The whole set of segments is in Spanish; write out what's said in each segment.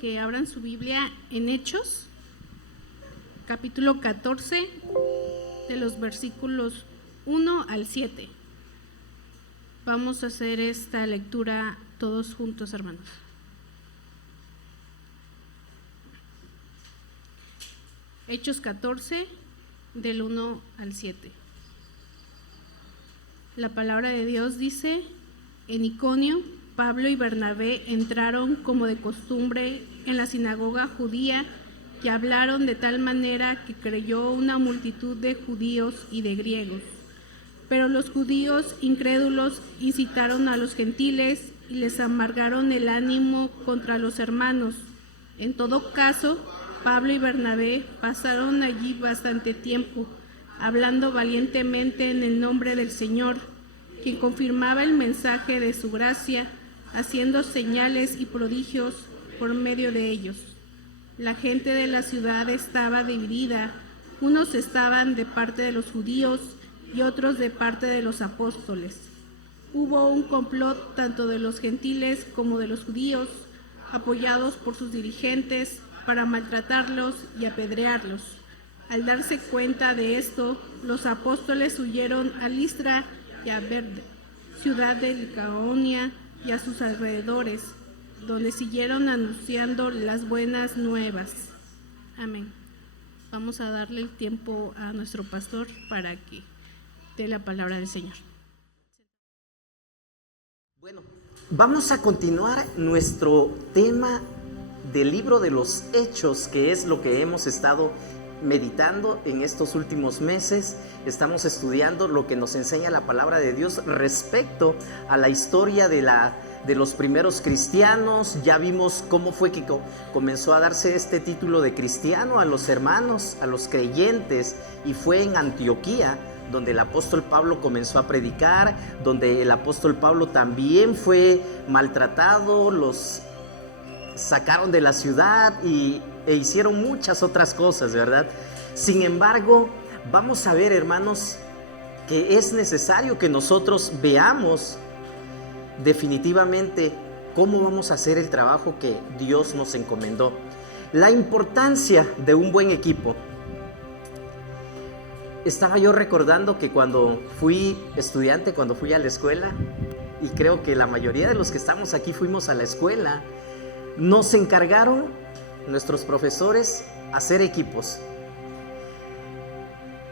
Que abran su Biblia en Hechos, capítulo 14, de los versículos 1 al 7. Vamos a hacer esta lectura todos juntos, hermanos. Hechos 14, del 1 al 7. La palabra de Dios dice: en Iconio, Pablo y Bernabé entraron como de costumbre en la sinagoga judía y hablaron de tal manera que creyó una multitud de judíos y de griegos. Pero los judíos incrédulos incitaron a los gentiles y les amargaron el ánimo contra los hermanos. En todo caso, Pablo y Bernabé pasaron allí bastante tiempo, hablando valientemente en el nombre del Señor, quien confirmaba el mensaje de su gracia, haciendo señales y prodigios por medio de ellos. La gente de la ciudad estaba dividida, unos estaban de parte de los judíos y otros de parte de los apóstoles. Hubo un complot tanto de los gentiles como de los judíos, apoyados por sus dirigentes, para maltratarlos y apedrearlos. Al darse cuenta de esto, los apóstoles huyeron a Listra y a Derbe, ciudad de Licaonia y a sus alrededores, donde siguieron anunciando las buenas nuevas. Amén. Vamos a darle el tiempo a nuestro pastor para que dé la palabra del Señor. Bueno, vamos a continuar nuestro tema del libro de los Hechos, que es lo que hemos estado meditando en estos últimos meses. Estamos estudiando lo que nos enseña la palabra de Dios respecto a la historia de los primeros cristianos. Ya vimos cómo fue que comenzó a darse este título de cristiano a los hermanos, a los creyentes, y fue en Antioquía donde el apóstol Pablo comenzó a predicar, donde el apóstol Pablo también fue maltratado, los sacaron de la ciudad e hicieron muchas otras cosas, ¿verdad? Sin embargo, vamos a ver, hermanos, que es necesario que nosotros veamos definitivamente cómo vamos a hacer el trabajo que Dios nos encomendó. La importancia de un buen equipo. Estaba yo recordando que cuando fui estudiante, cuando fui a la escuela, y creo que la mayoría de los que estamos aquí fuimos a la escuela, nos encargaron nuestros profesores hacer equipos.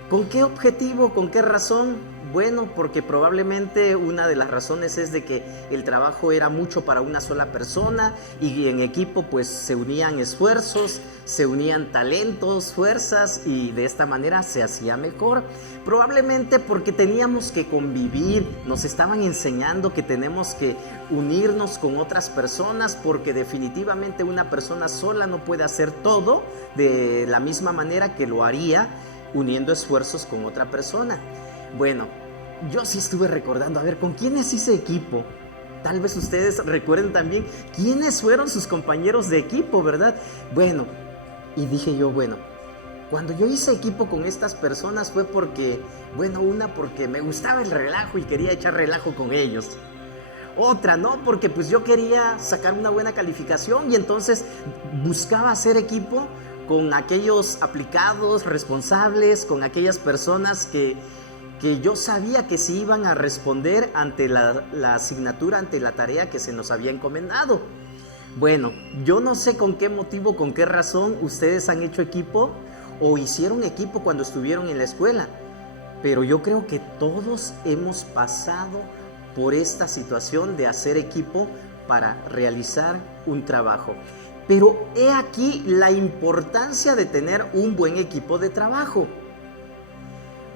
¿Con qué objetivo? ¿Con qué razón? Bueno, porque probablemente una de las razones es de que el trabajo era mucho para una sola persona y en equipo pues se unían esfuerzos, se unían talentos, fuerzas, y de esta manera se hacía mejor. Probablemente porque teníamos que convivir, nos estaban enseñando que tenemos que unirnos con otras personas, porque definitivamente una persona sola no puede hacer todo de la misma manera que lo haría uniendo esfuerzos con otra persona. Bueno, yo sí estuve recordando, a ver, ¿con quiénes hice equipo? Tal vez ustedes recuerden también quiénes fueron sus compañeros de equipo, ¿verdad? Bueno, y dije yo, bueno, cuando yo hice equipo con estas personas fue porque, bueno, una porque me gustaba el relajo y quería echar relajo con ellos. Otra, ¿no? Porque pues yo quería sacar una buena calificación y entonces buscaba hacer equipo con aquellos aplicados, responsables, con aquellas personas que yo sabía que se iban a responder ante la asignatura, ante la tarea que se nos había encomendado. Bueno, yo no sé con qué motivo, con qué razón ustedes han hecho equipo o hicieron equipo cuando estuvieron en la escuela, pero yo creo que todos hemos pasado por esta situación de hacer equipo para realizar un trabajo. Pero he aquí la importancia de tener un buen equipo de trabajo.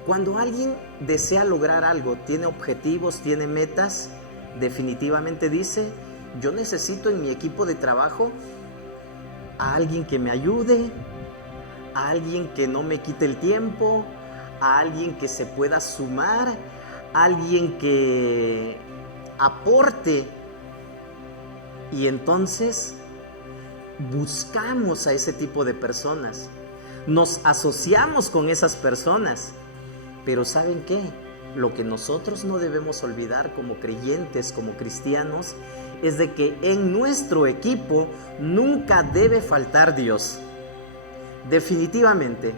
Cuando alguien desea lograr algo, tiene objetivos, tiene metas, definitivamente dice, yo necesito en mi equipo de trabajo a alguien que me ayude, a alguien que no me quite el tiempo, a alguien que se pueda sumar, a alguien que aporte. Y entonces buscamos a ese tipo de personas, nos asociamos con esas personas. Pero ¿saben qué? Lo que nosotros no debemos olvidar como creyentes, como cristianos, es de que en nuestro equipo nunca debe faltar Dios. Definitivamente,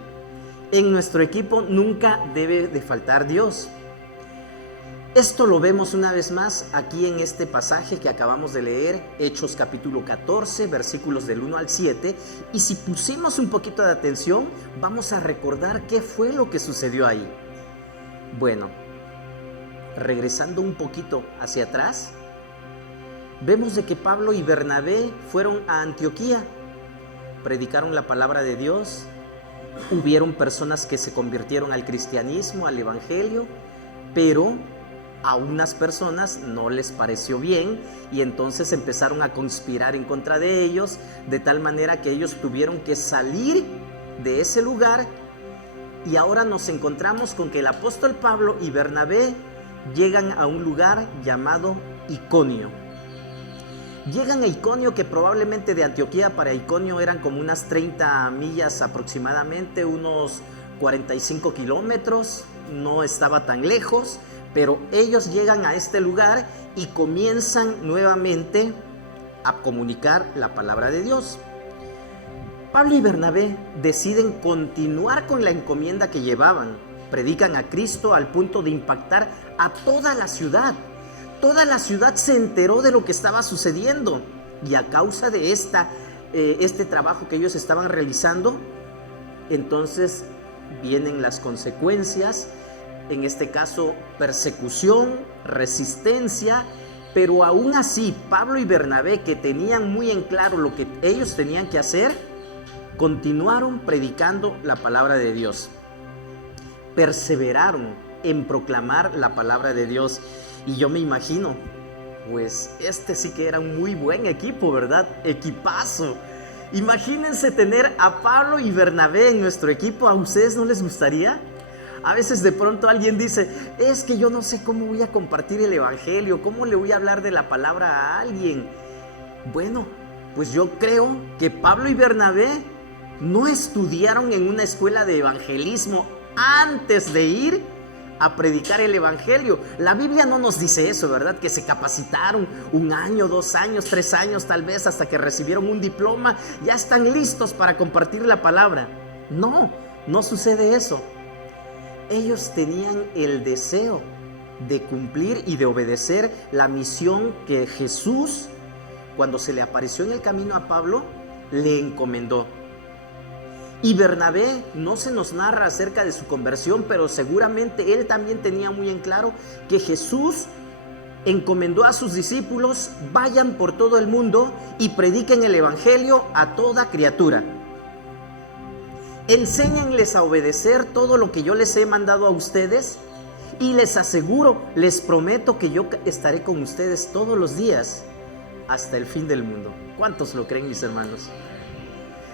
en nuestro equipo nunca debe de faltar Dios. Esto lo vemos una vez más aquí en este pasaje que acabamos de leer, Hechos capítulo 14, versículos del 1 al 7, y si pusimos un poquito de atención, vamos a recordar qué fue lo que sucedió ahí. Bueno, regresando un poquito hacia atrás, vemos de que Pablo y Bernabé fueron a Antioquía, predicaron la palabra de Dios, hubieron personas que se convirtieron al cristianismo, al evangelio, pero a unas personas no les pareció bien y entonces empezaron a conspirar en contra de ellos, de tal manera que ellos tuvieron que salir de ese lugar, y ahora nos encontramos con que el apóstol Pablo y Bernabé llegan a un lugar llamado Iconio. Llegan a Iconio, que probablemente de Antioquía para Iconio eran como unas 30 millas aproximadamente, unos 45 kilómetros, no estaba tan lejos. Pero ellos llegan a este lugar y comienzan nuevamente a comunicar la palabra de Dios. Pablo y Bernabé deciden continuar con la encomienda que llevaban. Predican a Cristo al punto de impactar a toda la ciudad. Toda la ciudad se enteró de lo que estaba sucediendo. Y a causa de este trabajo que ellos estaban realizando, entonces vienen las consecuencias. En este caso, persecución, resistencia, pero aún así, Pablo y Bernabé, que tenían muy en claro lo que ellos tenían que hacer, continuaron predicando la palabra de Dios. Perseveraron en proclamar la palabra de Dios. Y yo me imagino, pues este sí que era un muy buen equipo, ¿verdad? Equipazo. Imagínense tener a Pablo y Bernabé en nuestro equipo. ¿A ustedes no les gustaría? A veces de pronto alguien dice, es que yo no sé cómo voy a compartir el evangelio, cómo le voy a hablar de la palabra a alguien. Bueno, pues yo creo que Pablo y Bernabé no estudiaron en una escuela de evangelismo antes de ir a predicar el evangelio. La Biblia no nos dice eso, ¿verdad? Que se capacitaron 1 año, 2 años, 3 años tal vez, hasta que recibieron un diploma, ya están listos para compartir la palabra. No, no sucede eso. Ellos tenían el deseo de cumplir y de obedecer la misión que Jesús, cuando se le apareció en el camino a Pablo, le encomendó. Y Bernabé no se nos narra acerca de su conversión, pero seguramente él también tenía muy en claro que Jesús encomendó a sus discípulos: vayan por todo el mundo y prediquen el evangelio a toda criatura. Enséñenles a obedecer todo lo que yo les he mandado a ustedes, y les aseguro, les prometo que yo estaré con ustedes todos los días hasta el fin del mundo. ¿Cuántos lo creen, mis hermanos?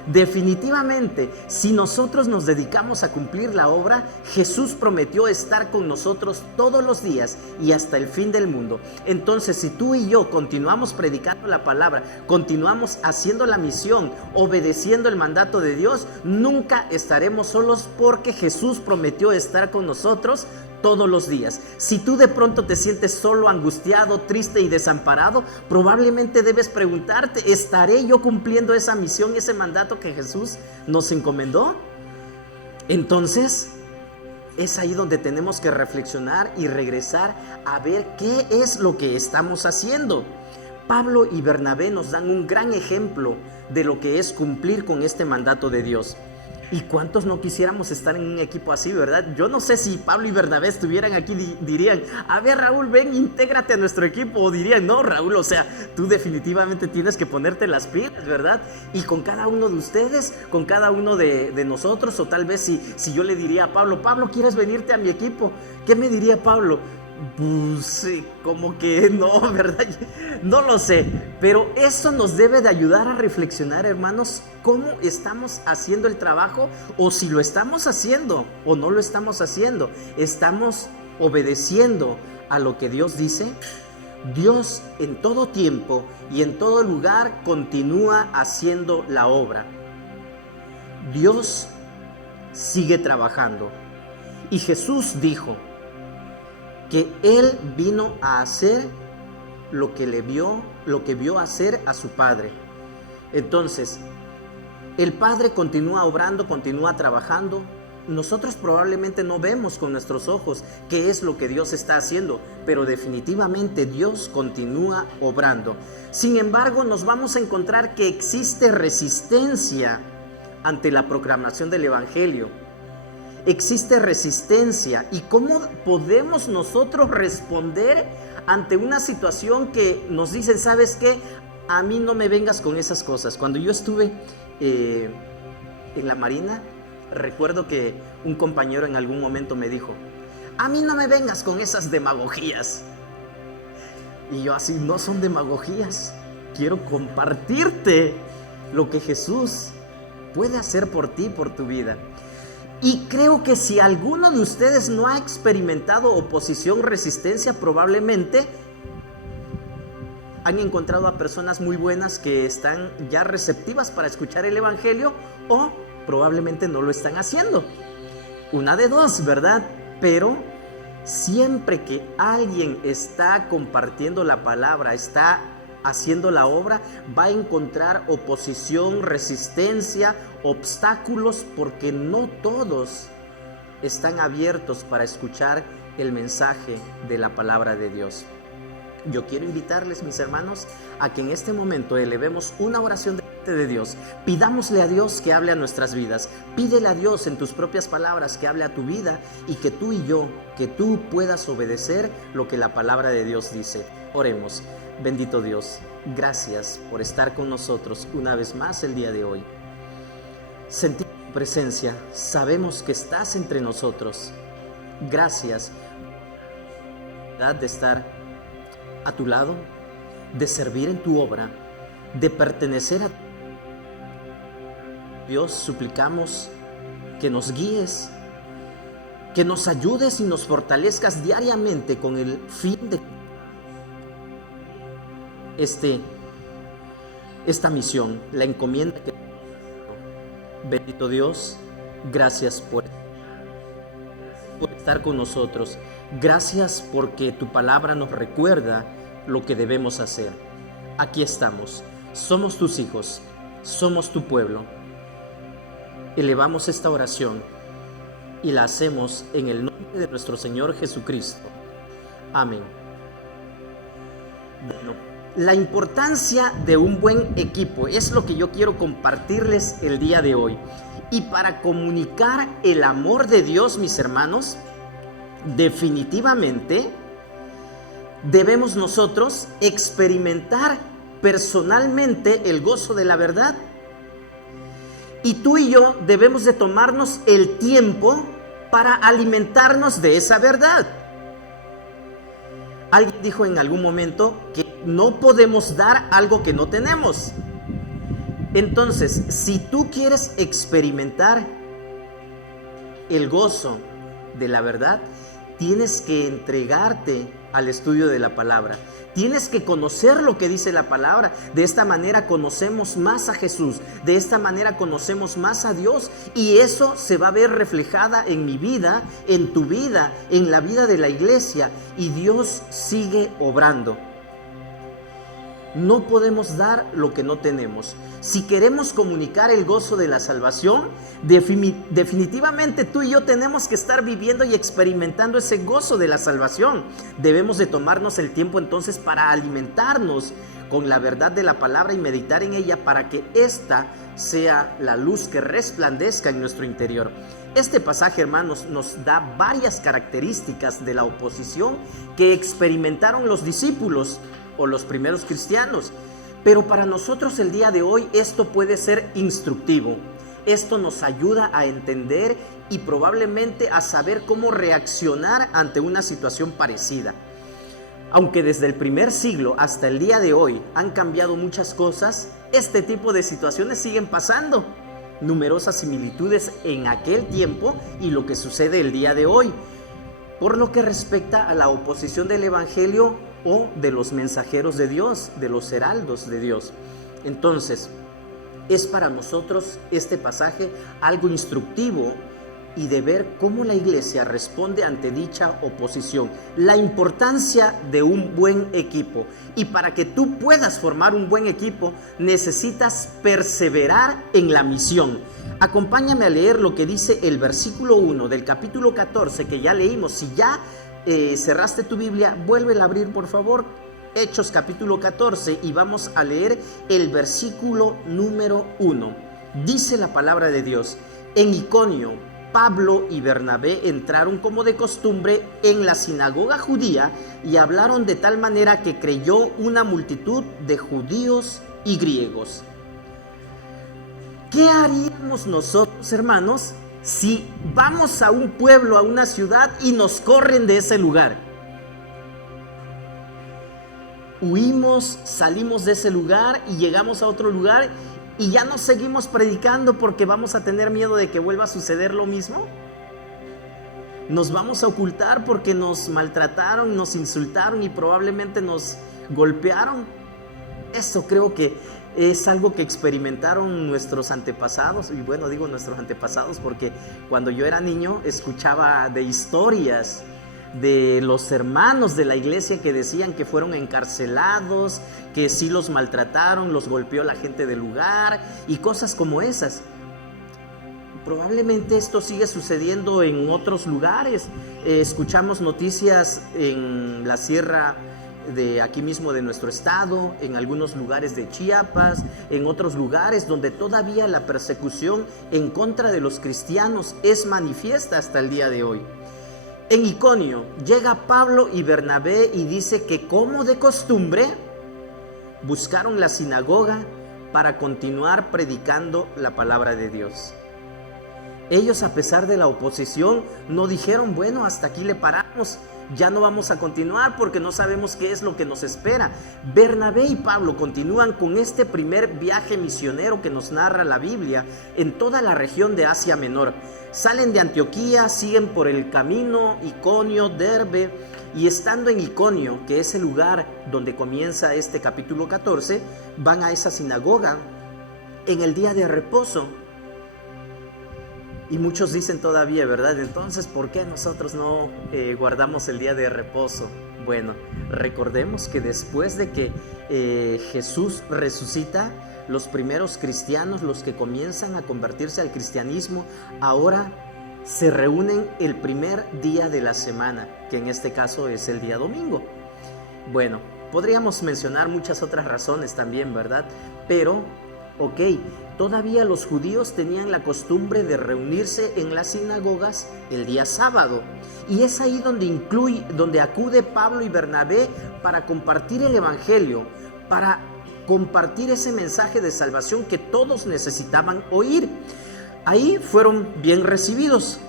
Definitivamente, si nosotros nos dedicamos a cumplir la obra, Jesús prometió estar con nosotros todos los días y hasta el fin del mundo. Entonces, si tú y yo continuamos predicando la palabra, continuamos haciendo la misión, obedeciendo el mandato de Dios, nunca estaremos solos, porque Jesús prometió estar con nosotros todos los días. Si tú de pronto te sientes solo, angustiado, triste y desamparado, probablemente debes preguntarte: ¿estaré yo cumpliendo esa misión, ese mandato que Jesús nos encomendó? Entonces, es ahí donde tenemos que reflexionar y regresar a ver qué es lo que estamos haciendo. Pablo y Bernabé nos dan un gran ejemplo de lo que es cumplir con este mandato de Dios. ¿Y cuántos no quisiéramos estar en un equipo así, verdad? Yo no sé si Pablo y Bernabé estuvieran aquí, dirían: a ver, Raúl, ven, intégrate a nuestro equipo. O dirían: no, Raúl, o sea, tú definitivamente tienes que ponerte las pilas, ¿verdad? Y con cada uno de ustedes, con cada uno de nosotros, o tal vez si yo le diría a Pablo: Pablo, ¿quieres venirte a mi equipo? ¿Qué me diría Pablo? Pues como que no, ¿verdad? No lo sé, pero eso nos debe de ayudar a reflexionar, hermanos, cómo estamos haciendo el trabajo, o si lo estamos haciendo o no lo estamos haciendo. ¿Estamos obedeciendo a lo que Dios dice? Dios en todo tiempo y en todo lugar continúa haciendo la obra. Dios sigue trabajando. Y Jesús dijo que Él vino a hacer lo que vio hacer a su Padre. Entonces, el Padre continúa obrando, continúa trabajando, nosotros probablemente no vemos con nuestros ojos qué es lo que Dios está haciendo, pero definitivamente Dios continúa obrando. Sin embargo, nos vamos a encontrar que existe resistencia ante la proclamación del Evangelio. Existe resistencia. ¿Y cómo podemos nosotros responder ante una situación que nos dicen, ¿sabes qué? A mí no me vengas con esas cosas. Cuando yo estuve en la Marina, recuerdo que un compañero en algún momento me dijo, a mí no me vengas con esas demagogías. Y yo así, no son demagogías, quiero compartirte lo que Jesús puede hacer por ti, por tu vida. Y creo que si alguno de ustedes no ha experimentado oposición, resistencia, probablemente han encontrado a personas muy buenas que están ya receptivas para escuchar el Evangelio, o probablemente no lo están haciendo. Una de dos, ¿verdad? Pero siempre que alguien está compartiendo la palabra, está haciendo la obra, va a encontrar oposición, resistencia, obstáculos, porque no todos están abiertos para escuchar el mensaje de la palabra de Dios. Yo quiero invitarles, mis hermanos, a que en este momento elevemos una oración de Dios. Pidámosle a Dios que hable a nuestras vidas. Pídele a Dios en tus propias palabras que hable a tu vida, y que tú y yo, que tú puedas obedecer lo que la palabra de Dios dice. Oremos. Bendito Dios, gracias por estar con nosotros una vez más el día de hoy. Sentimos tu presencia, sabemos que estás entre nosotros. Gracias de estar a tu lado, de servir en tu obra, de pertenecer a Dios. Suplicamos que nos guíes, que nos ayudes y nos fortalezcas diariamente con el fin de esta misión, la encomienda que... Bendito Dios, gracias por estar con nosotros. Gracias porque tu palabra nos recuerda lo que debemos hacer. Aquí estamos, somos tus hijos, somos tu pueblo. Elevamos esta oración y la hacemos en el nombre de nuestro Señor Jesucristo. Amén. Bueno, la importancia de un buen equipo es lo que yo quiero compartirles el día de hoy. Y para comunicar el amor de Dios, mis hermanos, definitivamente debemos nosotros experimentar personalmente el gozo de la verdad. Y tú y yo debemos de tomarnos el tiempo para alimentarnos de esa verdad. Alguien dijo en algún momento que no podemos dar algo que no tenemos. Entonces, si tú quieres experimentar el gozo de la verdad, tienes que entregarte al estudio de la palabra. Tienes que conocer lo que dice la palabra. De esta manera conocemos más a Jesús. De esta manera conocemos más a Dios. Y eso se va a ver reflejada en mi vida, en tu vida, en la vida de la iglesia. Y Dios sigue obrando. No podemos dar lo que no tenemos. Si queremos comunicar el gozo de la salvación, definitivamente tú y yo tenemos que estar viviendo y experimentando ese gozo de la salvación. Debemos de tomarnos el tiempo entonces para alimentarnos con la verdad de la palabra y meditar en ella, para que ésta sea la luz que resplandezca en nuestro interior. Este pasaje, hermanos, nos da varias características de la oposición que experimentaron los discípulos o los primeros cristianos. Pero para nosotros el día de hoy esto puede ser instructivo. Esto nos ayuda a entender y probablemente a saber cómo reaccionar ante una situación parecida. Aunque desde el primer siglo hasta el día de hoy han cambiado muchas cosas, este tipo de situaciones siguen pasando. Numerosas similitudes en aquel tiempo y lo que sucede el día de hoy. Por lo que respecta a la oposición del Evangelio o de los mensajeros de Dios, de los heraldos de Dios. Entonces, es para nosotros este pasaje algo instructivo y de ver cómo la iglesia responde ante dicha oposición. La importancia de un buen equipo. Y para que tú puedas formar un buen equipo, necesitas perseverar en la misión. Acompáñame a leer lo que dice el versículo 1 del capítulo 14 que ya leímos. Si ya cerraste tu Biblia, vuélvela a abrir por favor. Hechos capítulo 14 y vamos a leer el versículo número 1. Dice la palabra de Dios: en Iconio, Pablo y Bernabé entraron como de costumbre en la sinagoga judía y hablaron de tal manera que creyó una multitud de judíos y griegos. ¿Qué haríamos nosotros, hermanos, si vamos a un pueblo, a una ciudad y nos corren de ese lugar? Huimos, salimos de ese lugar y llegamos a otro lugar y ya no seguimos predicando porque vamos a tener miedo de que vuelva a suceder lo mismo. Nos vamos a ocultar porque nos maltrataron, nos insultaron y probablemente nos golpearon. Eso creo que es algo que experimentaron nuestros antepasados. Y bueno, digo nuestros antepasados porque cuando yo era niño escuchaba de historias de los hermanos de la iglesia que decían que fueron encarcelados, que sí los maltrataron, los golpeó la gente del lugar y cosas como esas. Probablemente esto sigue sucediendo en otros lugares. Escuchamos noticias en la sierra de aquí mismo de nuestro estado, en algunos lugares de Chiapas, en otros lugares donde todavía la persecución en contra de los cristianos es manifiesta hasta el día de hoy. En Iconio llega Pablo y Bernabé y dice que como de costumbre buscaron la sinagoga para continuar predicando la palabra de Dios. Ellos, a pesar de la oposición, no dijeron, bueno, hasta aquí le paramos, ya no vamos a continuar porque no sabemos qué es lo que nos espera. Bernabé y Pablo continúan con este primer viaje misionero que nos narra la Biblia en toda la región de Asia Menor. Salen de Antioquía, siguen por el camino, Iconio, Derbe, y estando en Iconio, que es el lugar donde comienza este capítulo 14, van a esa sinagoga en el día de reposo. Y muchos dicen todavía, ¿verdad? Entonces, ¿por qué nosotros no guardamos el día de reposo? Bueno, recordemos que después de que Jesús resucita, los primeros cristianos, los que comienzan a convertirse al cristianismo, ahora se reúnen el primer día de la semana, que en este caso es el día domingo. Bueno, podríamos mencionar muchas otras razones también, ¿verdad? Pero, ok, todavía los judíos tenían la costumbre de reunirse en las sinagogas el día sábado. Y es ahí donde acude Pablo y Bernabé para compartir el evangelio, para compartir ese mensaje de salvación que todos necesitaban oír. Ahí fueron bien recibidos,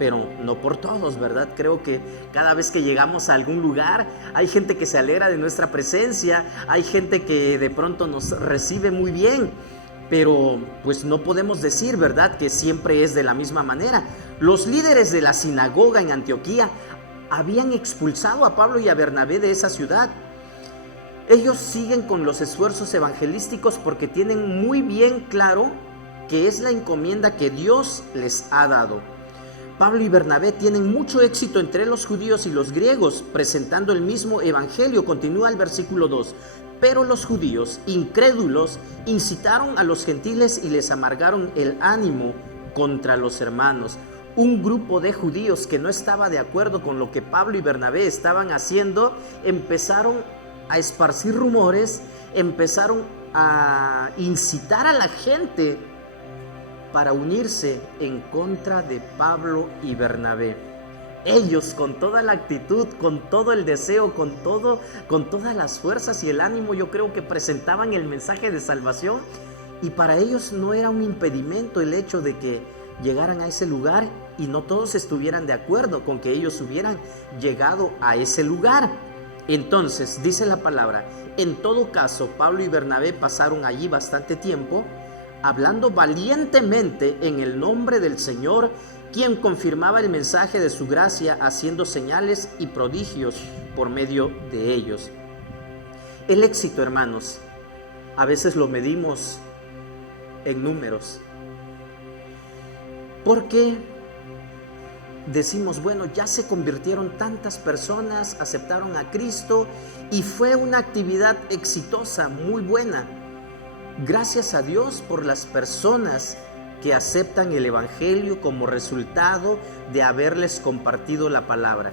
pero no por todos, ¿verdad? Creo que cada vez que llegamos a algún lugar hay gente que se alegra de nuestra presencia, hay gente que de pronto nos recibe muy bien, pero pues no podemos decir, ¿verdad?, que siempre es de la misma manera. Los líderes de la sinagoga en Antioquía habían expulsado a Pablo y a Bernabé de esa ciudad. Ellos siguen con los esfuerzos evangelísticos porque tienen muy bien claro que es la encomienda que Dios les ha dado. Pablo y Bernabé tienen mucho éxito entre los judíos y los griegos, presentando el mismo evangelio. Continúa el versículo 2. Pero los judíos, incrédulos, incitaron a los gentiles y les amargaron el ánimo contra los hermanos. Un grupo de judíos que no estaba de acuerdo con lo que Pablo y Bernabé estaban haciendo, empezaron a esparcir rumores, empezaron a incitar a la gente para unirse en contra de Pablo y Bernabé. Ellos, con toda la actitud, con todo el deseo, con todas las fuerzas y el ánimo, yo creo que presentaban el mensaje de salvación, y para ellos no era un impedimento el hecho de que llegaran a ese lugar y no todos estuvieran de acuerdo con que ellos hubieran llegado a ese lugar. Entonces, dice la palabra, en todo caso, Pablo y Bernabé pasaron allí bastante tiempo, hablando valientemente en el nombre del Señor, quien confirmaba el mensaje de su gracia, haciendo señales y prodigios por medio de ellos. El éxito, hermanos, a veces lo medimos en números, porque decimos, bueno, ya se convirtieron tantas personas, aceptaron a Cristo y fue una actividad exitosa, muy buena. Gracias a Dios por las personas que aceptan el Evangelio como resultado de haberles compartido la palabra.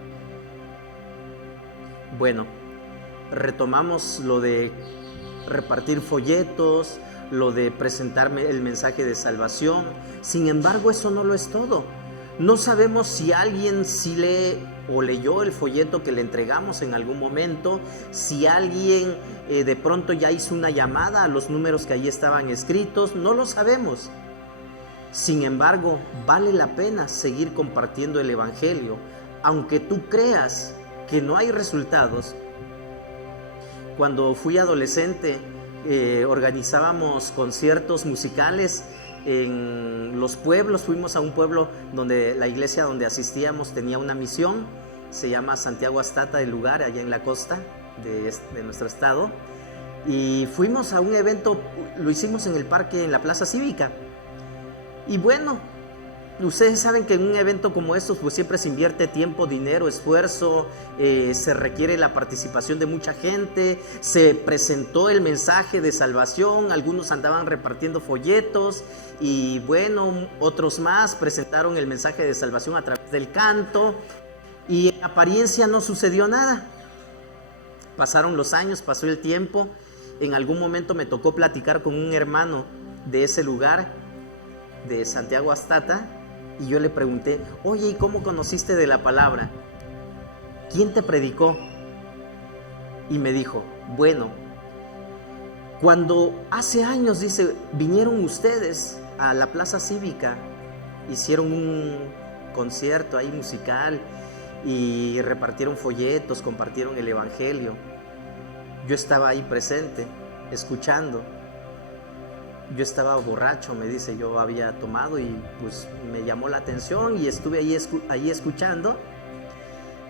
Bueno, retomamos lo de repartir folletos, lo de presentarme el mensaje de salvación. Sin embargo, eso no lo es todo. No sabemos si alguien sí lee o leyó el folleto que le entregamos en algún momento, si alguien de pronto ya hizo una llamada a los números que allí estaban escritos, no lo sabemos. Sin embargo, vale la pena seguir compartiendo el Evangelio, aunque tú creas que no hay resultados. Cuando fui adolescente, organizábamos conciertos musicales en los pueblos. Fuimos a un pueblo donde la iglesia donde asistíamos tenía una misión, se llama Santiago Astata, el lugar allá en la costa de nuestro estado, y fuimos a un evento, lo hicimos en el parque, en la plaza cívica. Y bueno, ustedes saben que en un evento como estos pues siempre se invierte tiempo, dinero, esfuerzo, se requiere la participación de mucha gente. Se presentó el mensaje de salvación, algunos andaban repartiendo folletos y bueno, otros más presentaron el mensaje de salvación a través del canto, y en apariencia no sucedió nada. Pasaron los años, pasó el tiempo. En algún momento me tocó platicar con un hermano de ese lugar, de Santiago Astata, y yo le pregunté: oye, ¿y cómo conociste de la palabra? ¿Quién te predicó? Y me dijo: bueno, cuando hace años, dice, vinieron ustedes a la plaza cívica, hicieron un concierto ahí musical y repartieron folletos, compartieron el Evangelio. Yo estaba ahí presente, escuchando. Yo estaba borracho, me dice, yo había tomado y pues me llamó la atención y estuve ahí escuchando.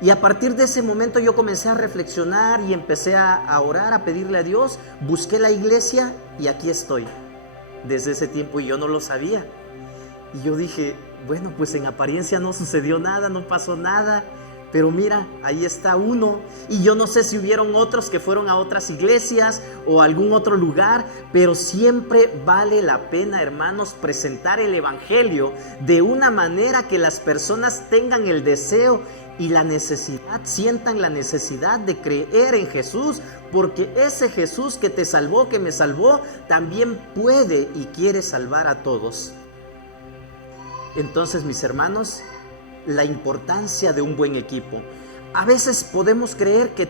Y a partir de ese momento yo comencé a reflexionar y empecé a orar, a pedirle a Dios. Busqué la iglesia y aquí estoy desde ese tiempo, y yo no lo sabía. Y yo dije, bueno, pues en apariencia no sucedió nada, no pasó nada, pero mira, ahí está uno. Y yo no sé si hubieron otros que fueron a otras iglesias o a algún otro lugar, pero siempre vale la pena, hermanos, presentar el Evangelio de una manera que las personas tengan el deseo y la necesidad, sientan la necesidad de creer en Jesús, porque ese Jesús que te salvó, que me salvó, también puede y quiere salvar a todos. Entonces, mis hermanos, la importancia de un buen equipo. A veces podemos creer que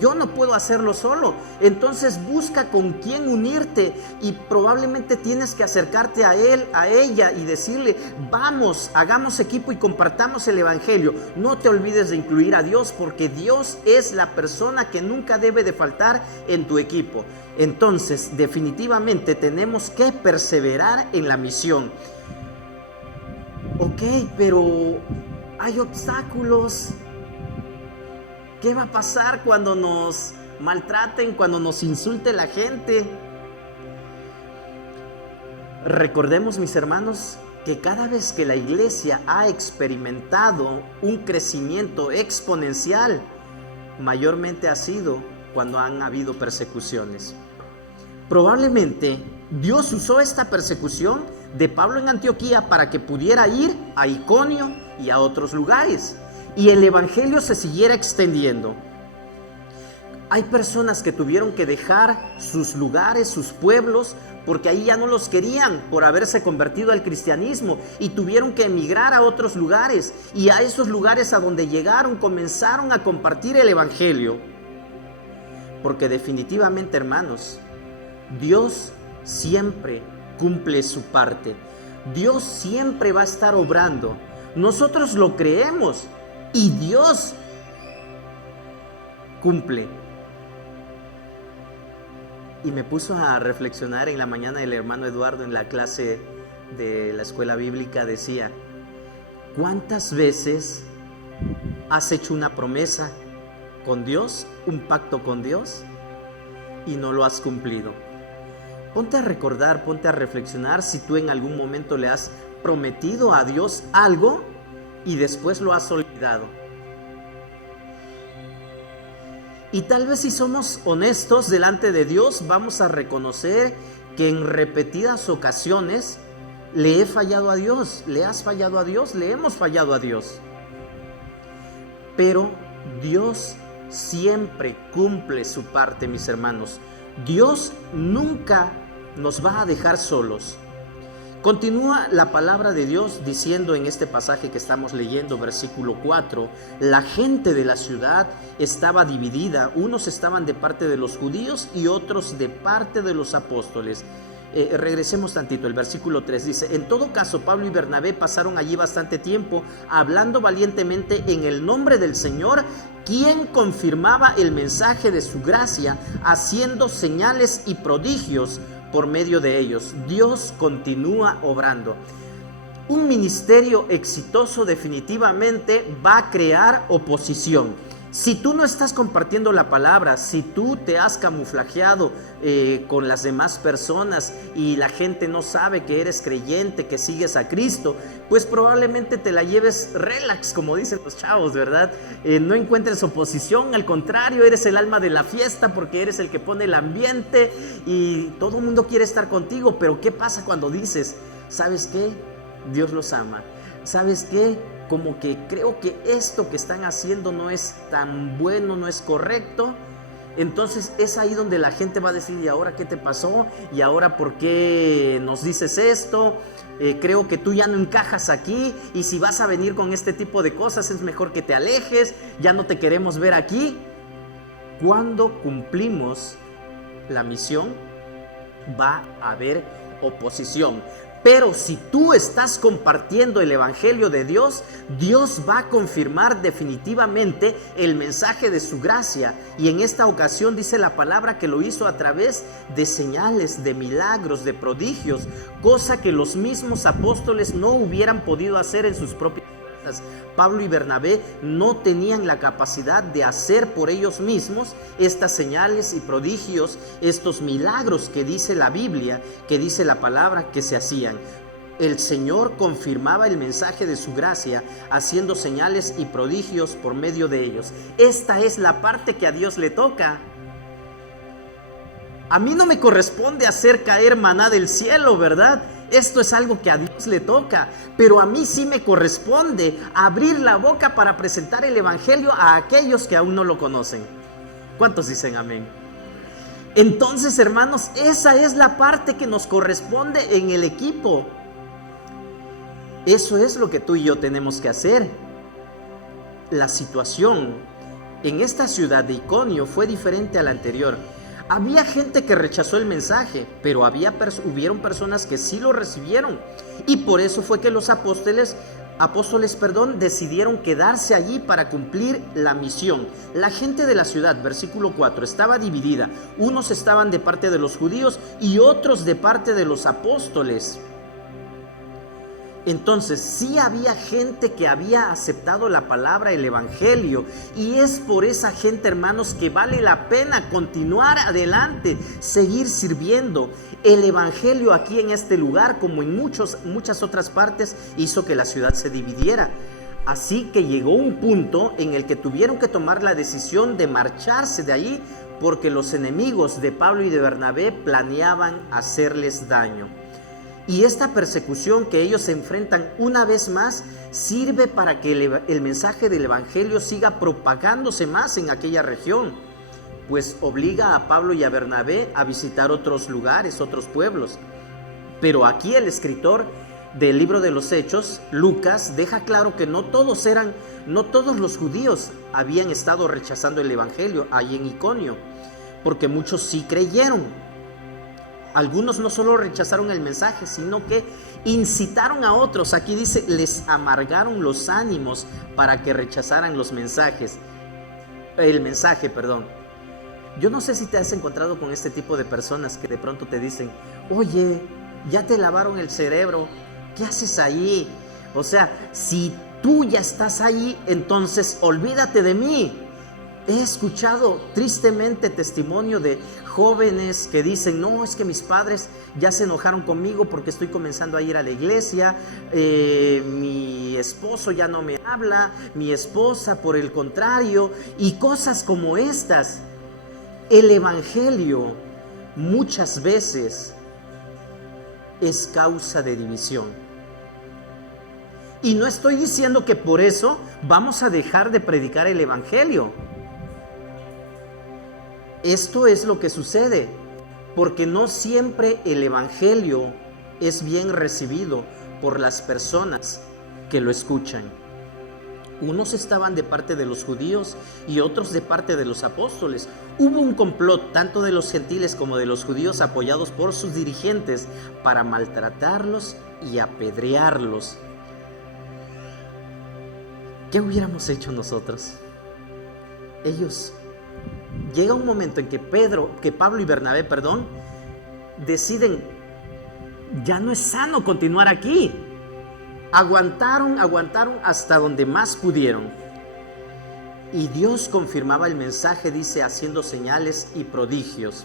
yo no puedo hacerlo solo. Entonces busca con quién unirte, y probablemente tienes que acercarte a él, a ella, y decirle: vamos, hagamos equipo y compartamos el Evangelio. No te olvides de incluir a Dios, porque Dios es la persona que nunca debe de faltar en tu equipo. Entonces, definitivamente tenemos que perseverar en la misión. Ok, pero hay obstáculos. ¿Qué va a pasar cuando nos maltraten, cuando nos insulte la gente? Recordemos, mis hermanos, que cada vez que la iglesia ha experimentado un crecimiento exponencial, mayormente ha sido cuando han habido persecuciones. Probablemente Dios usó esta persecución de Pablo en Antioquía para que pudiera ir a Iconio y a otros lugares, y el Evangelio se siguiera extendiendo. Hay personas que tuvieron que dejar sus lugares, sus pueblos, porque ahí ya no los querían por haberse convertido al cristianismo, y tuvieron que emigrar a otros lugares, y a esos lugares a donde llegaron comenzaron a compartir el Evangelio. Porque definitivamente, hermanos, Dios siempre cumple su parte. Dios siempre va a estar obrando. Nosotros lo creemos y Dios cumple. Y me puso a reflexionar en la mañana el hermano Eduardo en la clase de la escuela bíblica. Decía: ¿cuántas veces has hecho una promesa con Dios, un pacto con Dios, y no lo has cumplido? Ponte a recordar, ponte a reflexionar si tú en algún momento le has prometido a Dios algo y después lo has olvidado. Y tal vez, si somos honestos delante de Dios, vamos a reconocer que en repetidas ocasiones le he fallado a Dios, le has fallado a Dios, le hemos fallado a Dios. Pero Dios siempre cumple su parte, mis hermanos. Dios nunca nos va a dejar solos. Continúa la palabra de Dios diciendo en este pasaje que estamos leyendo, versículo 4, la gente de la ciudad estaba dividida, unos estaban de parte de los judíos y otros de parte de los apóstoles. Regresemos tantito, el versículo 3 dice: en todo caso, Pablo y Bernabé pasaron allí bastante tiempo hablando valientemente en el nombre del Señor, quien confirmaba el mensaje de su gracia, haciendo señales y prodigios por medio de ellos. Dios continúa obrando. Un ministerio exitoso definitivamente va a crear oposición. Si tú no estás compartiendo la palabra, si tú te has camuflajeado con las demás personas y la gente no sabe que eres creyente, que sigues a Cristo, pues probablemente te la lleves relax, como dicen los chavos, ¿verdad? No encuentres oposición, al contrario, eres el alma de la fiesta porque eres el que pone el ambiente y todo el mundo quiere estar contigo. Pero ¿qué pasa cuando dices, ¿sabes qué? Dios los ama. ¿Sabes qué? Como que creo que esto que están haciendo no es tan bueno, no es correcto. Entonces es ahí donde la gente va a decir: ¿y ahora qué te pasó? ¿Y ahora por qué nos dices esto? Creo que tú ya no encajas aquí, y si vas a venir con este tipo de cosas es mejor que te alejes, ya no te queremos ver aquí. Cuando cumplimos la misión va a haber oposición. Pero si tú estás compartiendo el evangelio de Dios, Dios va a confirmar definitivamente el mensaje de su gracia. Y en esta ocasión dice la palabra que lo hizo a través de señales, de milagros, de prodigios, cosa que los mismos apóstoles no hubieran podido hacer en sus propias fuerzas. Pablo y Bernabé no tenían la capacidad de hacer por ellos mismos estas señales y prodigios, estos milagros que dice la Biblia, que dice la palabra que se hacían. El Señor confirmaba el mensaje de su gracia, haciendo señales y prodigios por medio de ellos. Esta es la parte que a Dios le toca. A mí no me corresponde hacer caer maná del cielo, ¿verdad? Esto es algo que a Dios le toca, pero a mí sí me corresponde abrir la boca para presentar el evangelio a aquellos que aún no lo conocen. ¿Cuántos dicen amén? Entonces, hermanos, esa es la parte que nos corresponde en el equipo. Eso es lo que tú y yo tenemos que hacer. La situación en esta ciudad de Iconio fue diferente a la anterior. Había gente que rechazó el mensaje, pero hubieron personas que sí lo recibieron. Y por eso fue que los apóstoles decidieron quedarse allí para cumplir la misión. La gente de la ciudad, versículo 4, estaba dividida. Unos estaban de parte de los judíos y otros de parte de los apóstoles. Entonces sí había gente que había aceptado la palabra, el evangelio, y es por esa gente, hermanos, que vale la pena continuar adelante, seguir sirviendo. El evangelio aquí en este lugar, como en muchas otras partes, hizo que la ciudad se dividiera. Así que llegó un punto en el que tuvieron que tomar la decisión de marcharse de allí, porque los enemigos de Pablo y de Bernabé planeaban hacerles daño. Y esta persecución que ellos se enfrentan una vez más sirve para que el mensaje del evangelio siga propagándose más en aquella región, pues obliga a Pablo y a Bernabé a visitar otros lugares, otros pueblos. Pero aquí el escritor del libro de los Hechos, Lucas, deja claro que no todos los judíos habían estado rechazando el evangelio ahí en Iconio, porque muchos sí creyeron. Algunos no solo rechazaron el mensaje, sino que incitaron a otros. Aquí dice, les amargaron los ánimos para que rechazaran el mensaje. Yo no sé si te has encontrado con este tipo de personas que de pronto te dicen: oye, ya te lavaron el cerebro, ¿qué haces ahí? O sea, si tú ya estás ahí, entonces olvídate de mí. He escuchado tristemente testimonio de jóvenes que dicen: no, es que mis padres ya se enojaron conmigo porque estoy comenzando a ir a la iglesia, mi esposo ya no me habla, mi esposa por el contrario, y cosas como estas. El evangelio muchas veces es causa de división. Y no estoy diciendo que por eso vamos a dejar de predicar el evangelio. Esto es lo que sucede, porque no siempre el evangelio es bien recibido por las personas que lo escuchan. Unos estaban de parte de los judíos y otros de parte de los apóstoles. Hubo un complot tanto de los gentiles como de los judíos, apoyados por sus dirigentes, para maltratarlos y apedrearlos. ¿Qué hubiéramos hecho nosotros? Llega un momento en que Pablo y Bernabé, deciden, ya no es sano continuar aquí. Aguantaron hasta donde más pudieron. Y Dios confirmaba el mensaje, dice, haciendo señales y prodigios.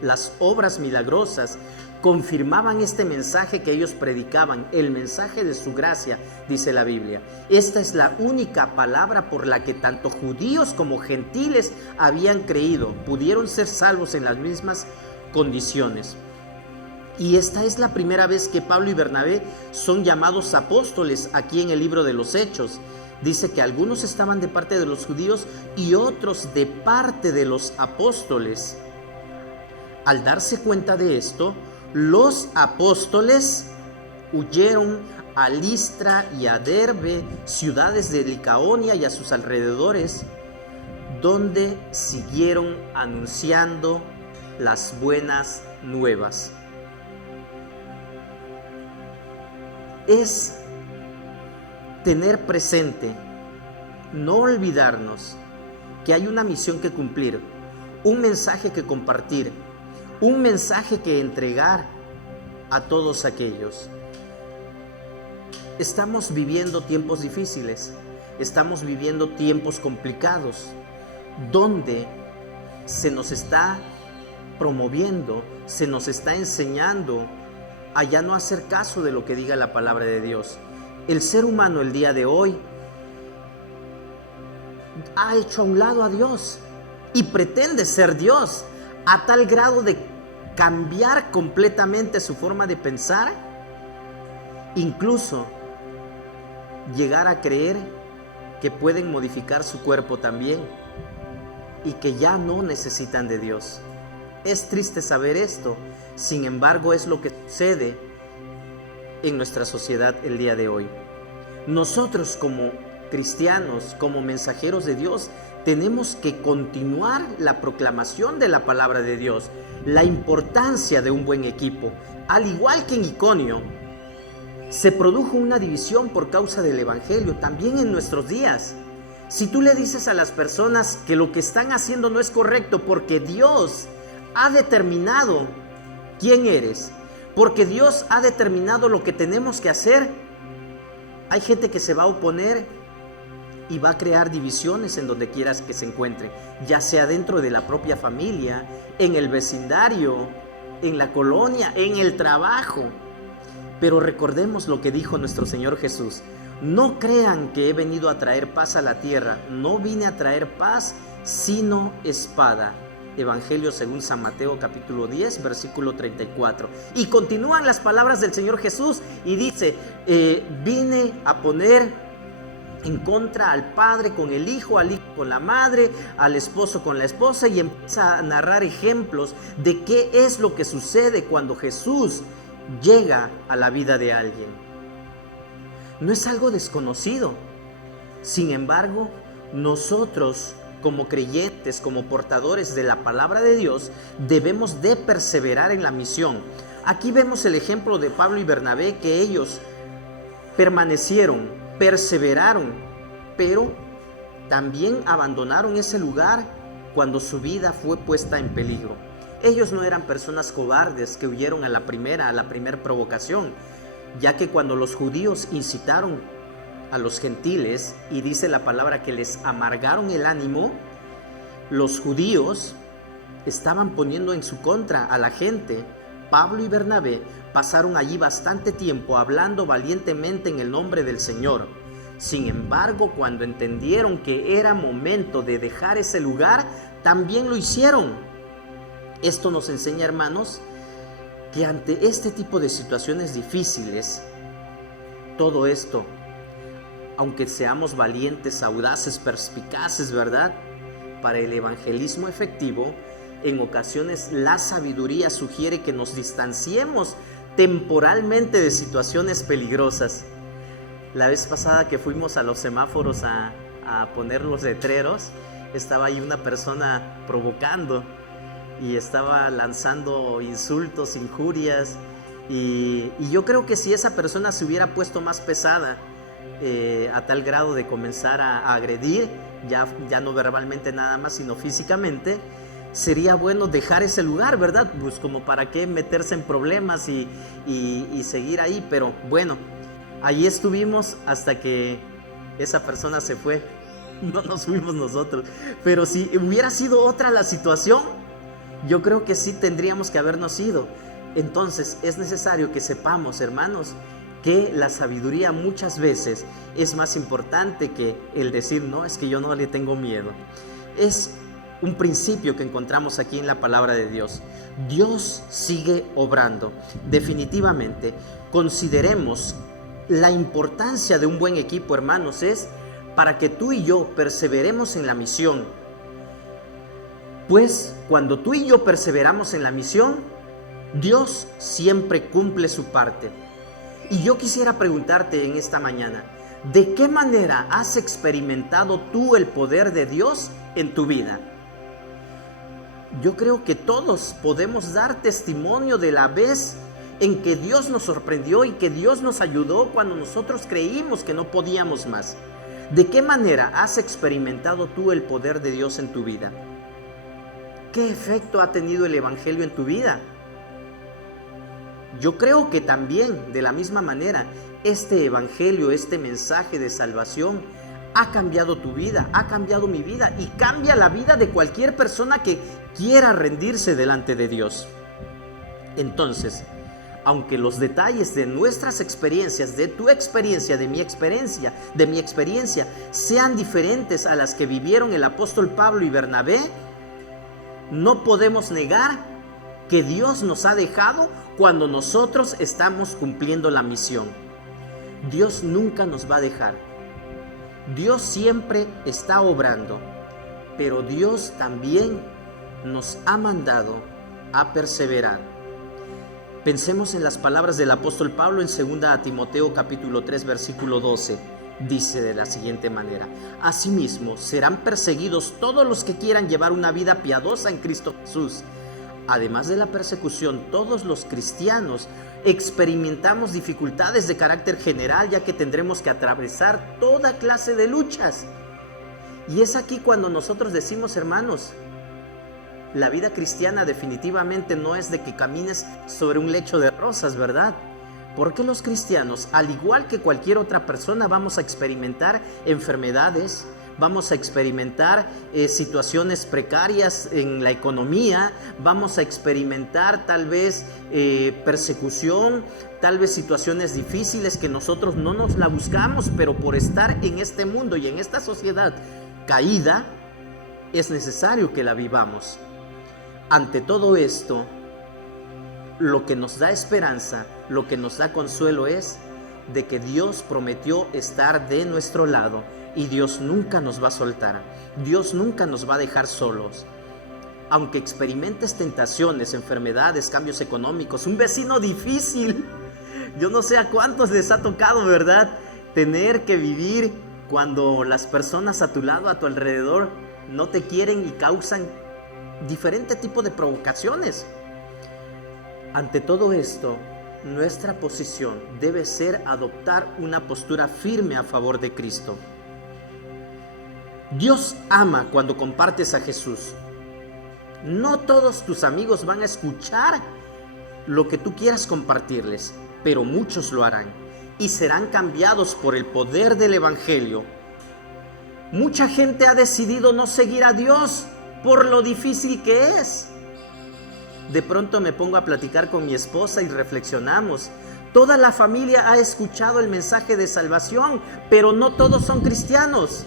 Las obras milagrosas confirmaban este mensaje que ellos predicaban, el mensaje de su gracia, dice la Biblia. Esta es la única palabra por la que tanto judíos como gentiles habían creído, pudieron ser salvos en las mismas condiciones. Y esta es la primera vez que Pablo y Bernabé son llamados apóstoles aquí en el libro de los Hechos. Dice que algunos estaban de parte de los judíos y otros de parte de los apóstoles. Al darse cuenta de esto, los apóstoles huyeron a Listra y a Derbe, ciudades de Licaonia y a sus alrededores, donde siguieron anunciando las buenas nuevas. Es tener presente, no olvidarnos que hay una misión que cumplir, un mensaje que compartir, un mensaje que entregar a todos aquellos. Estamos viviendo tiempos difíciles, estamos viviendo tiempos complicados, donde se nos está promoviendo, se nos está enseñando a ya no hacer caso de lo que diga la palabra de Dios. El ser humano el día de hoy ha hecho a un lado a Dios y pretende ser Dios a tal grado de cambiar completamente su forma de pensar, incluso llegar a creer que pueden modificar su cuerpo también y que ya no necesitan de Dios. Es triste saber esto, sin embargo es lo que sucede en nuestra sociedad el día de hoy. Nosotros como cristianos, como mensajeros de Dios, tenemos que continuar la proclamación de la palabra de Dios, la importancia de un buen equipo. Al igual que en Iconio, se produjo una división por causa del evangelio, también en nuestros días. Si tú le dices a las personas que lo que están haciendo no es correcto porque Dios ha determinado quién eres, porque Dios ha determinado lo que tenemos que hacer, hay gente que se va a oponer y va a crear divisiones en donde quieras que se encuentre, ya sea dentro de la propia familia, en el vecindario, en la colonia, en el trabajo. Pero recordemos lo que dijo nuestro Señor Jesús: no crean que he venido a traer paz a la tierra, no vine a traer paz sino espada. Evangelio según San Mateo capítulo 10 versículo 34. Y continúan las palabras del Señor Jesús y dice, vine a poner en contra al padre con el hijo, al hijo con la madre, al esposo con la esposa, y empieza a narrar ejemplos de qué es lo que sucede cuando Jesús llega a la vida de alguien. No es algo desconocido. Sin embargo, nosotros como creyentes, como portadores de la palabra de Dios, debemos de perseverar en la misión. Aquí vemos el ejemplo de Pablo y Bernabé, que ellos permanecieron, perseveraron, pero también abandonaron ese lugar cuando su vida fue puesta en peligro. Ellos no eran personas cobardes que huyeron a la primera provocación, ya que cuando los judíos incitaron a los gentiles, y dice la palabra que les amargaron el ánimo, los judíos estaban poniendo en su contra a la gente. Pablo y Bernabé pasaron allí bastante tiempo hablando valientemente en el nombre del Señor. Sin embargo, cuando entendieron que era momento de dejar ese lugar, también lo hicieron. Esto nos enseña, hermanos, que ante este tipo de situaciones difíciles, todo esto, aunque seamos valientes, audaces, perspicaces, ¿verdad?, para el evangelismo efectivo, en ocasiones la sabiduría sugiere que nos distanciemos temporalmente de situaciones peligrosas. La vez pasada que fuimos a los semáforos a poner los letreros, estaba ahí una persona provocando y estaba lanzando insultos, injurias, y yo creo que si esa persona se hubiera puesto más pesada, a tal grado de comenzar a agredir, ya no verbalmente nada más, sino físicamente, sería bueno dejar ese lugar, ¿verdad? Pues como para qué meterse en problemas y seguir ahí. Pero bueno, allí estuvimos hasta que esa persona se fue. No nos fuimos nosotros. Pero si hubiera sido otra la situación, yo creo que sí tendríamos que habernos ido. Entonces es necesario que sepamos, hermanos, que la sabiduría muchas veces es más importante que el decir, no, es que yo no le tengo miedo. Es un principio que encontramos aquí en la palabra de Dios. Dios sigue obrando. Definitivamente, consideremos la importancia de un buen equipo, hermanos, es para que tú y yo perseveremos en la misión. Pues cuando tú y yo perseveramos en la misión, Dios siempre cumple su parte. Y yo quisiera preguntarte en esta mañana, ¿de qué manera has experimentado tú el poder de Dios en tu vida? Yo creo que todos podemos dar testimonio de la vez en que Dios nos sorprendió y que Dios nos ayudó cuando nosotros creímos que no podíamos más. ¿De qué manera has experimentado tú el poder de Dios en tu vida? ¿Qué efecto ha tenido el Evangelio en tu vida? Yo creo que también, de la misma manera, este evangelio, este mensaje de salvación ha cambiado tu vida, ha cambiado mi vida y cambia la vida de cualquier persona que quiera rendirse delante de Dios. Entonces, aunque los detalles de nuestras experiencias, de tu experiencia, de mi experiencia, sean diferentes a las que vivieron el apóstol Pablo y Bernabé, no podemos negar que Dios nos ha dejado cuando nosotros estamos cumpliendo la misión. Dios nunca nos va a dejar. Dios siempre está obrando, pero Dios también nos ha mandado a perseverar. Pensemos en las palabras del apóstol Pablo en 2 Timoteo capítulo 3 versículo 12. Dice de la siguiente manera: asimismo serán perseguidos todos los que quieran llevar una vida piadosa en Cristo Jesús. Además de la persecución, todos los cristianos experimentamos dificultades de carácter general, ya que tendremos que atravesar toda clase de luchas. Y es aquí cuando nosotros decimos, hermanos, la vida cristiana definitivamente no es de que camines sobre un lecho de rosas, ¿verdad? Porque los cristianos, al igual que cualquier otra persona, vamos a experimentar enfermedades, vamos a experimentar situaciones precarias en la economía, vamos a experimentar tal vez persecución, tal vez situaciones difíciles que nosotros no nos la buscamos, pero por estar en este mundo y en esta sociedad caída, es necesario que la vivamos. Ante todo esto, lo que nos da esperanza, lo que nos da consuelo es de que Dios prometió estar de nuestro lado. Y Dios nunca nos va a soltar. Dios nunca nos va a dejar solos. Aunque experimentes tentaciones, enfermedades, cambios económicos, un vecino difícil. Yo no sé a cuántos les ha tocado, ¿verdad?, tener que vivir cuando las personas a tu lado, a tu alrededor, no te quieren y causan diferente tipo de provocaciones. Ante todo esto, nuestra posición debe ser adoptar una postura firme a favor de Cristo. Dios ama cuando compartes a Jesús. No todos tus amigos van a escuchar lo que tú quieras compartirles, pero muchos lo harán y serán cambiados por el poder del Evangelio. Mucha gente ha decidido no seguir a Dios por lo difícil que es. De pronto me pongo a platicar con mi esposa y reflexionamos. Toda la familia ha escuchado el mensaje de salvación, pero no todos son cristianos.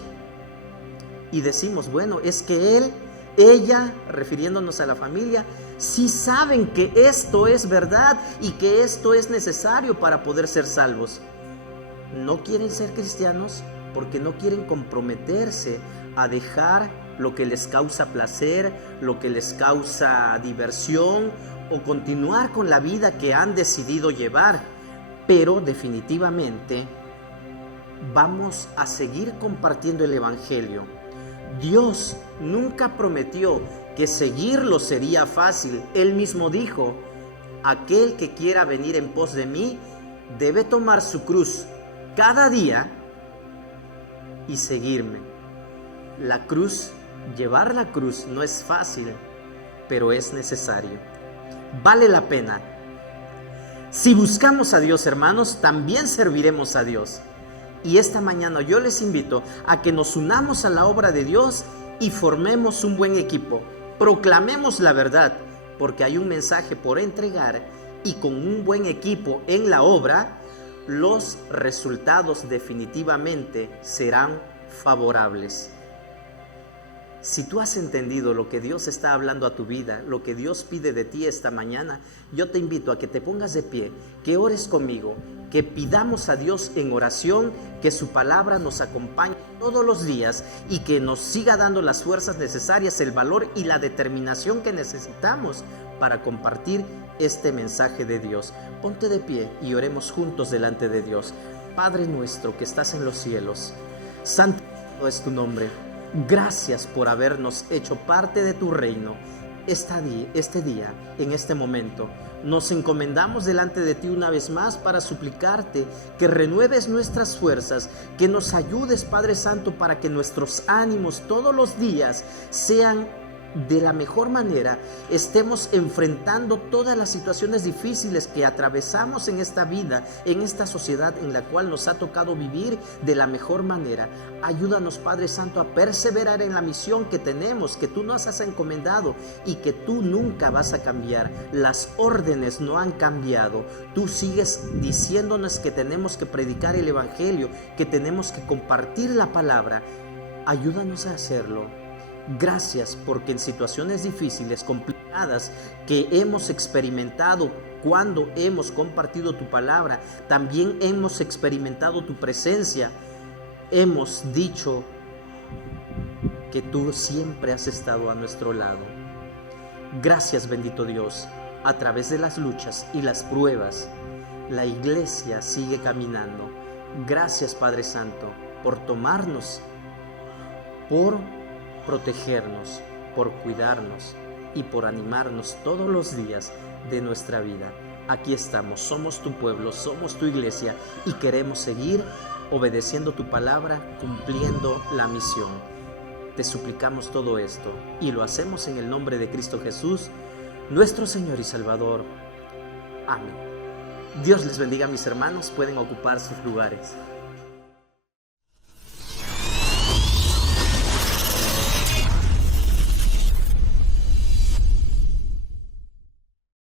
Y decimos, bueno, es que él ella, refiriéndonos a la familia, sí saben que esto es verdad y que esto es necesario para poder ser salvos. No quieren ser cristianos porque no quieren comprometerse a dejar lo que les causa placer, lo que les causa diversión o continuar con la vida que han decidido llevar. Pero definitivamente vamos a seguir compartiendo el Evangelio. Dios nunca prometió que seguirlo sería fácil. Él mismo dijo: aquel que quiera venir en pos de mí debe tomar su cruz cada día y seguirme. La cruz, llevar la cruz no es fácil, pero es necesario. Vale la pena. Si buscamos a Dios, hermanos, también serviremos a Dios. Y esta mañana yo les invito a que nos unamos a la obra de Dios y formemos un buen equipo. Proclamemos la verdad, porque hay un mensaje por entregar, y con un buen equipo en la obra, los resultados definitivamente serán favorables. Si tú has entendido lo que Dios está hablando a tu vida, lo que Dios pide de ti esta mañana, yo te invito a que te pongas de pie, que ores conmigo, que pidamos a Dios en oración, que su palabra nos acompañe todos los días y que nos siga dando las fuerzas necesarias, el valor y la determinación que necesitamos para compartir este mensaje de Dios. Ponte de pie y oremos juntos delante de Dios. Padre nuestro que estás en los cielos, santo es tu nombre. Gracias por habernos hecho parte de tu reino. Este día, en este momento, nos encomendamos delante de ti una vez más para suplicarte que renueves nuestras fuerzas, que nos ayudes, Padre Santo, para que nuestros ánimos todos los días sean de la mejor manera, estemos enfrentando todas las situaciones difíciles que atravesamos en esta vida, en esta sociedad en la cual nos ha tocado vivir de la mejor manera. Ayúdanos, Padre Santo, a perseverar en la misión que tenemos, que tú nos has encomendado y que tú nunca vas a cambiar. Las órdenes no han cambiado. Tú sigues diciéndonos que tenemos que predicar el Evangelio, que tenemos que compartir la palabra. Ayúdanos a hacerlo. Gracias porque en situaciones difíciles, complicadas, que hemos experimentado cuando hemos compartido tu palabra, también hemos experimentado tu presencia. Hemos dicho que tú siempre has estado a nuestro lado. Gracias, bendito Dios. A través de las luchas y las pruebas, la iglesia sigue caminando. Gracias, Padre Santo, por tomarnos, por protegernos, por cuidarnos y por animarnos todos los días de nuestra vida. Aquí estamos, somos tu pueblo, somos tu iglesia y queremos seguir obedeciendo tu palabra, cumpliendo la misión. Te suplicamos todo esto y lo hacemos en el nombre de Cristo Jesús, nuestro Señor y Salvador. Amén. Dios les bendiga, mis hermanos, pueden ocupar sus lugares.